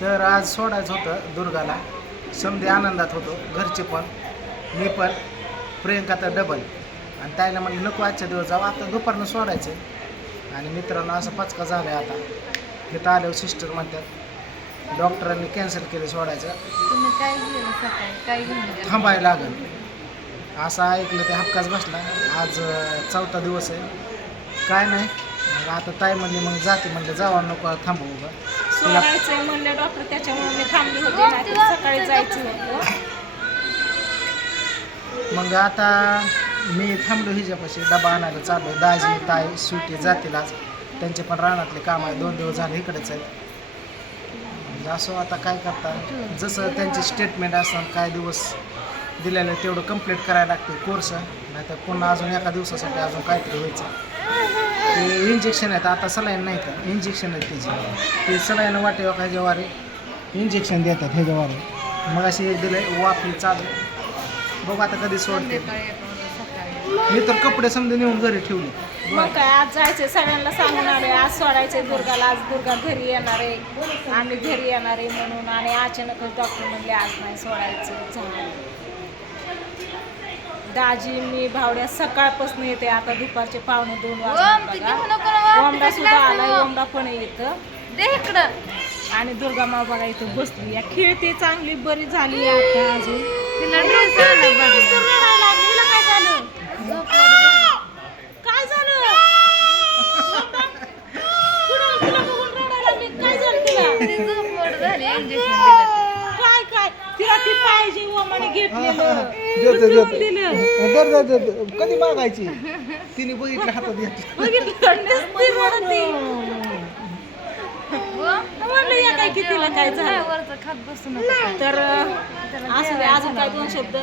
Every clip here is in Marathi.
तर आज सोडायचं होतं दुर्गाला. समधी आनंदात होतो घरचे पण. मी पण प्रियंका तर डबल आणि ताईला म्हणलं नको आजच्या दिवस जाऊ आता दुपारनं सोडायचं आणि मित्रांनो असं पचका झालं आता. इथं आल्यावर सिस्टर म्हणतात डॉक्टरांनी कॅन्सल केलं सोडायचं. थांबायला लागल. असं ऐकलं ते हक्काच बसला. आज चौथा दिवस आहे. काय नाही. मग आता ताई म्हणली मग जाते. म्हणलं जावा नको थांबू उगा. तिला सोडायचंय म्हणलं डॉक्टर त्याच्यामुळे मी थांबली होती. नाही सकाळी जायचं होतं. मग आता मी थांबलो हिच्यापाशी. डबा आणायला चालू आहे. दाजी ताई सुटी जातील आज. त्यांचे पण रानातले काम आहे दोन दिवस झाले इकडेच आहेत. म्हणजे असं आता काय करता? जसं त्यांचे स्टेटमेंट असतात काय दिवस दिलेलं तेवढं कंप्लीट करायला लागते कोर्स नाही तर पुन्हा अजून एका दिवसासाठी अजून काहीतरी व्हायचं. ते इंजेक्शन आहेत. आता सलाईन नाही तर इंजेक्शन आहेत त्याची. ते सलाईन वाटेवा ह्याच्यावारे इंजेक्शन देतात हे ह्याच्यावारे मग अशी एक दिलं वाफी चालू बघू आता कधी सोडते. मी तर कपडे समजा नेऊन घरी ठेवले. मग काय आज जायचे सगळ्यांना सांगून आले आज सोडायचे दुर्गाला. आज दुर्गा घरी येणार आहे. आम्ही घरी येणार आहे म्हणून. आणि अचानकच डॉक्टर म्हणले आज नाही सोडायचं. झालं. दाजी मी भावड्या सकाळपासून येते आता दुपारचे पावणे दोन वाजता? ओमडा सुद्धा आलाय. ओमडा पण येतं. आणि दुर्गा माँ बघा इथं बसली या खेळते चांगली बरी झाली आता अजून. काय झालं? काय काय? तिला ती पाहिजे ओमाने घेतलेलं. देतो दर दर कधी मागायची? तिने बघितलं हातात घेतलं. बघितलं. नुसती रडती. म्हणलं या काय की तिला काय झालं? वरचं खात बसू नका. तर असू द्या अजून काय दोन शब्द?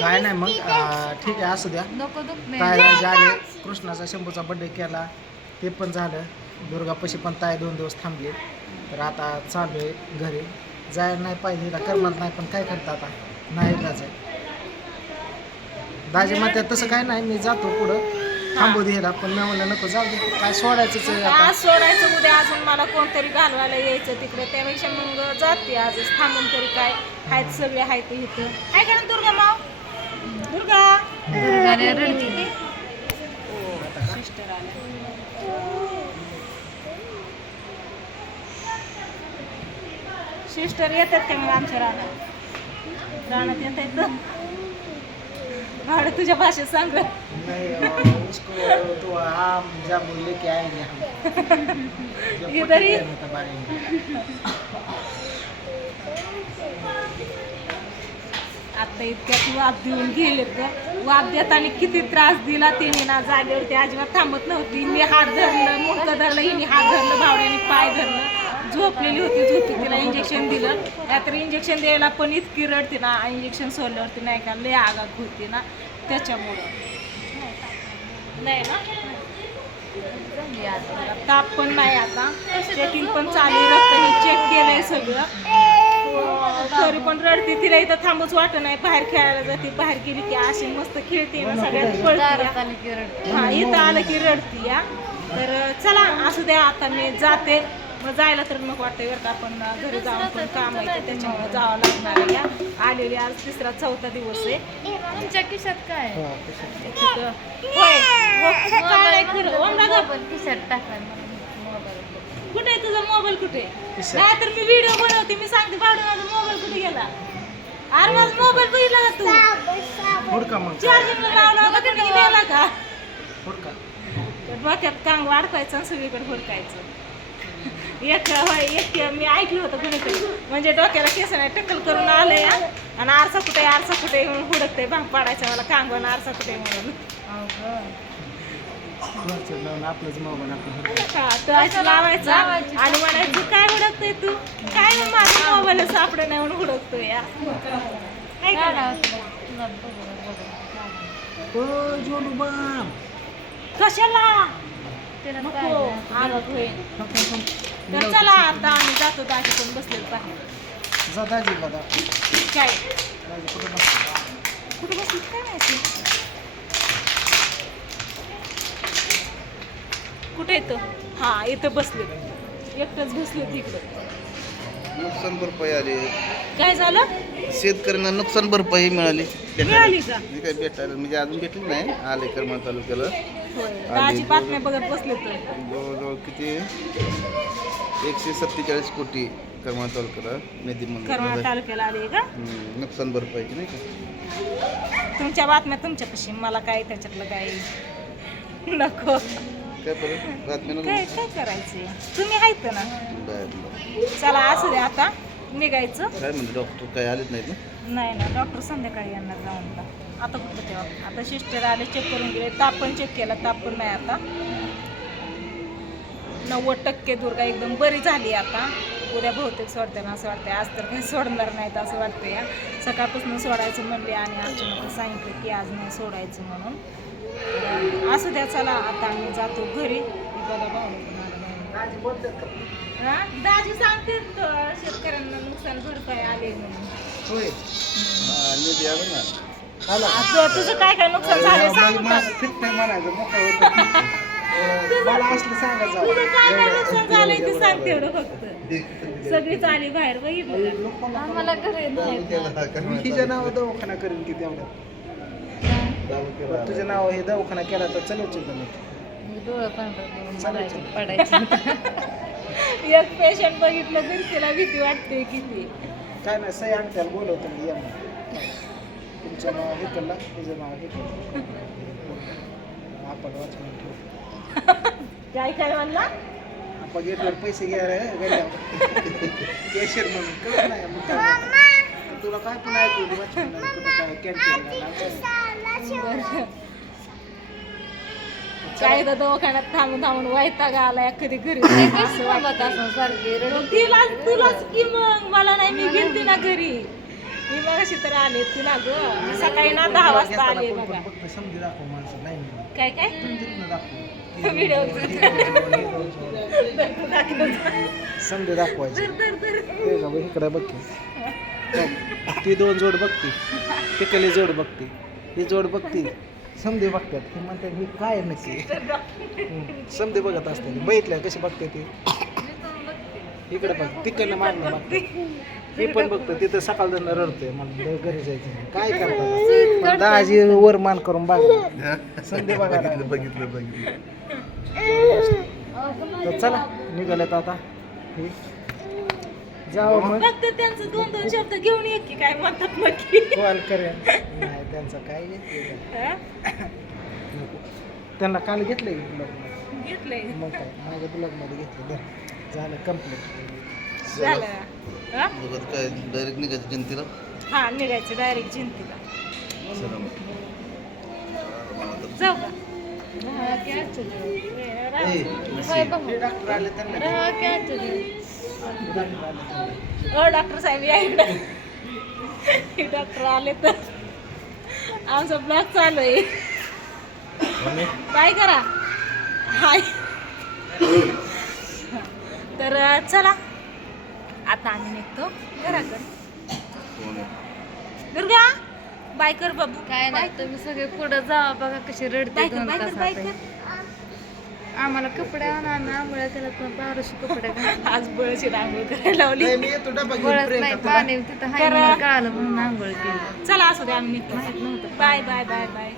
काय नाही मग ठीक आहे असू द्या. नको दुख नाही. ताईला जे आले. कृष्णाचा शंभूचा बड्डे केला. ते पण झालं. दुर्गापाशी पण ताई दोन दिवस थांबले. तर आता चालू आहे घरी. जायला नाही पाहिजे हिला करमत नाही पण काय करता आता? नाही जायचं दाजी म्हणतात तसं काय नाही मी जातो पुढं. थांबू दे हिला. पण मी म्हणलं नको जाऊ दे. काय सोडायचंच आहे आता. आज सोडायचं उद्या अजून मला कोणतरी घालवायला यायचं तिकडे. त्यापेक्षा मग जाते आजच थांबून तरी काय. आहेत सगळे आहेत इथं. काय करा दुर्गा माव? दुर्गा. आल्या सिस्टर येतात का मग आमच्या रानात? रानात येत आहेत भाडं तुझ्या भाषेत सांग. नहीं उसको तो आम लेके आएंगे हम इधर ही? आता इतक्यात वाद देऊन गेले तर वाद देताना किती त्रास दिला तिने ना जागेवरती. अजिबात थांबत नव्हती. मी हात धरलं मुंडकं धरलं हिने हात धरलं भावड्याने पाय धरलं झोपलेली होती झोपी तिला इंजेक्शन दिलं. रात्री इंजेक्शन द्यायला पण इतकी रडते ना इंजेक्शन सोडल्यावरती नाही का लय आगात होती ना. त्याच्यामुळं. नाही ना. ताप पण नाही आता. चेकिंग पण चालू आहे, रक्त हे चेक केलंय सगळं. तरी पण रडते. तिला इथं थांबूच वाटत नाही. बाहेर खेळायला जाते. बाहेर गेली की अशी मस्त खेळते ना सगळ्यात पळते. हा इथं आलं की रडती या. तर चला असू द्या आता मी जाते. मग जायला तर मग वाटतंय बरं का आपण घरी जाऊन पण काम आहे तर त्याच्यामुळे जावं लागणार आहे. या आलेली आज तिसरा चौथा दिवस आहे. तुमच्या खिशात काय? आहे? हो, तसं. तिथं होय. हो, काय नाही खरं. ओमला गप. मोबाईल खिशात. कुठे आहे तुझा मोबाईल कुठे? खिशात. नाही तर मी व्हिडिओ बनवते. मी सांगते भावडे माझा मोबाईल कुठे गेला? अरे माझा मोबाईल बघितला का तू? हुडका मग? चार्जिंगला लावला होता कुठे गेला? का? हुडका तर डोक्यात कांग वाढवायचं आणि सगळीकडे हुडकायचं. एक होय एक मी ऐकलं होतं कुणीतरी. म्हणजे डोक्याला केस नाही टक्कल करून आलं या आणि आरसा कुठे आरसा कुठे म्हणून हुडकते भांग पाडायचा मला कांगण आरसा कुठे म्हणून. आपलंच मोबाईल लावायचा आणि म्हणायचं काय हुडकतोय तू? काय माझा मोबाईल सापडे नाही म्हणून हुडकतो या काय करा बाम. कशाला? तिला नको काय. आगात होईल. तर चला आता आम्ही जातो दाजी पण बसले बाहेर जा दाजी बघा काय दाजी कुठं बसतो कुठे बसली काय माहिती कुठे येतं हा इथं बसले एकटंच बसले तिकडं नुकसान भरपाई आली काय झालं शेतकऱ्यांना नुकसान भरपाई मिळाली मिळाली का मी काय भेटायला म्हणजे अजून भेटली नाही आले करमाळ तालुक्याला होय. बातम्या बघत बसले तर. जवळजवळ किती? एकशे सत्तेचाळीस कोटी करमाळ तालुक्याला निधी करमाळा. तालुक्याला आले का? नुकसान भरपाईची नाही का? तुमच्या बातम्या तुमच्यापाशी मला काय त्याच्यातलं काय नको. काय? काय काय करायचे तुम्ही आहेत ना. चला असू दे आता. निघायचं. काय म्हणते डॉक्टर काय आलेच नाहीत ना? नाही ना डॉक्टर संध्याकाळी येणार जाऊन आता. कुठं तेव्हा? आता सिस्टर आले चेक करून गेले. ताप पण चेक केला ताप पण नाही आता. नव्वद टक्के दुर्गा एकदम बरी झाली आता. उद्या बहुतेक सोडते ना असं वाटतंय. आज तर काही सोडणार नाहीत असं वाटतं या सकाळपासून सोडायचं म्हणले आणि अर्चनाला सांगितलं की आज नाही सोडायचं म्हणून. असू द्या चला. आता आम्ही जातो घरी. बघा भाऊ. दाजी सांगते शेतकऱ्यांना नुकसान भरपाई आले म्हणून. होय. हा, ना. आला. तुझं काय काय नुकसान झालं सांग मला फिरतंय म्हणायचं मोकळं होतं. अं, मला असलं सांगायचं तुझं काय काय नुकसान झालंय ते सांग तेवढं फक्त. सगळीच आली बाहेर बघितलं लोकांना आम्हाला घरी नाही. मी हिच्या नाव दवाखाना करेन की तेवढं. बरं, तुझं नाव हे दवाखाना केला तर चलवशील का नाही मी डोळं पांढरं करून चालायचं. मरायचं, पडायचं. एक पेशंट बघितलं तरी तिला भीती वाटते किती. काय नाही सही आणत्याला बोलवतो मी या मग. तुमचं नाव हे केलं तुझं नाव हे केलं आपण वाचून ठेवू. काय काय म्हणला? आपण गेटवर पैसे घ्यायला गेल्या कॅशियर म्हणून. कळत नाही मग काय? तुला काय पण ऐकू दे वाचून. कुठं काय कॅन्टीन काय तर दवाखान्यात थांबून थांबून वैताग आलाय कधी घरी कशी असं वाटतं. थांबत असं सारखी रडत तिला तुलाच की मग? मला नाही मी गेलते ना घरी. मी मग अशी तर आले तुला ग. मी सकाळी ना दहा वाजता आले बघा. फक्त समजी दाखव माणसं नाही नाही. काय काय? व्हिडिओ समजे दाखवायचे. तर ते इकडे ती दोन जोड बघते. तिकडली जोड बघते. ही जोड बघते. समजे बघतात हे म्हणतात ही काय नक्की? समजे बघत असते बघितलं कशी बघते ती? इकडे बघ तिकडनं मारणं बघते. हे पण बघतो तिथं सकाळ जण रडतोय मला घरी जायचं. काय करतात? पण दाजी वर मान करून बघ. संधी बघायला बघितलं बघितलं बघितलं. तर चला निघालेत आता. हे. जावं मग. त्यांचं दोन दोन शब्द घेऊन ये की काय म्हणतात नक्की कॉल करेन. त्यांचं काय हा? त्यांना काल घेतलंय ब्लॉग घेतलंय? मग काय माझ्या ब्लॉगमध्ये घेतलं बरं झालं कंप्लीट झालं. हा? बघत काय डायरेक्ट निघायचं जनतेला? हा निघायचं डायरेक्ट जिंतीला चला मग. जाऊ का? राहा. काय बघू? डॉक्टर आले त्यांना राहा की आजच्या दिवस. डॉक्टर आले त्यांना. हो डॉक्टर साहेब या इकडे. हे डॉक्टर आले तर. आमचा ब्लॉग चालू आहे. काय करा? हाय. तर चला. आता आम्ही निघतो घराकडे. कोण आहे? दुर्गा बाय कर बाबू. काय नाही तुम्ही सगळे पुढे जा बघा कशी रडते दोन बाय कर बाय तासात कर आम्हाला कपडे आणा ना आंबळ्या त्याला बाराशे कपडे. आज बळची आंघोळ करायला लावली. नाही, मी येतो डबा घेऊन प्रियंका नाही तुला. पाणी तिथं हाय म्हणून कळालं म्हणून आंघोळ केली. चला असू दे आम्ही निघतो. माहीत नव्हतं. Bye bye bye bye.